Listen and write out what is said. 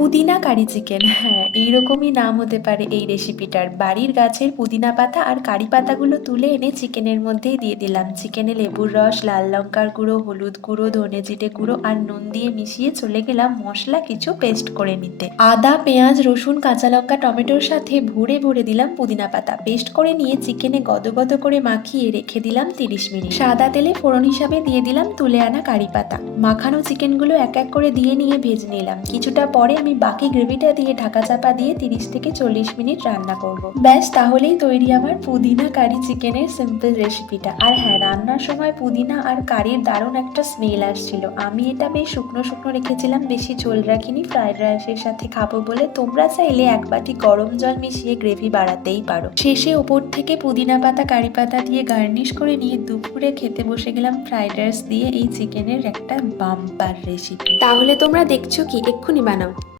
পুদিনা curry chicken, হ্যাঁ, এইরকমই নাম হতে পারে এই রেসিপিটার। বাড়ির গাছের পুদিনা পাতা আর কারি পাতাগুলো তুলে এনে চিকেনের মধ্যেই দিয়ে দিলাম। চিকেনে লেবুর রস, লাল লঙ্কার গুঁড়ো, হলুদ গুঁড়ো, ধনে জিরে গুঁড়ো আর নুন দিয়ে মিশিয়ে চলে গেলাম মশলা কিছু পেস্ট করে নিতে। আদা, পেঁয়াজ, রসুন, কাঁচা লঙ্কা, টমেটোর সাথে ভরে ভরে দিলাম পুদিনা পাতা। পেস্ট করে নিয়ে চিকেনে গদগদ করে মাখিয়ে রেখে দিলাম 30 মিনিট। সাদা তেলে ফোড়ন হিসাবে দিয়ে দিলাম তুলে আনা কারি পাতা। মাখানো চিকেনগুলো এক এক করে দিয়ে নিয়ে ভেজে নিলাম। কিছুটা পরে আমি বাকি গ্রেভিটা দিয়ে ঢাকা চাপা দিয়ে 30 থেকে 40 মিনিট রান্না করব। ব্যাস, তাহলেই তৈরি আমার পুদিনা কারি চিকেনের সিম্পল রেসিপিটা। আর হ্যাঁ, রান্নার সময় পুদিনা আর কারির দারুণ একটা স্মেল আসছিল। আমি এটা বেশ শুকনো শুকনো রেখেছিলাম, বেশি ঝোল রাখিনি, ফ্রাইড রাইসের সাথে খাবো বলে। তোমরা চাইলে এক বাটি গরম জল মিশিয়ে গ্রেভি বাড়াতেই পারো। শেষে ওপর থেকে পুদিনা পাতা, কারি পাতা দিয়ে গার্নিশ করে নিয়ে দুপুরে খেতে বসে গেলাম ফ্রাইড রাইস দিয়ে এই চিকেনের একটা বাম্পার রেসিপি। তাহলে তোমরা দেখছো কি, এক্ষুনি বানাও।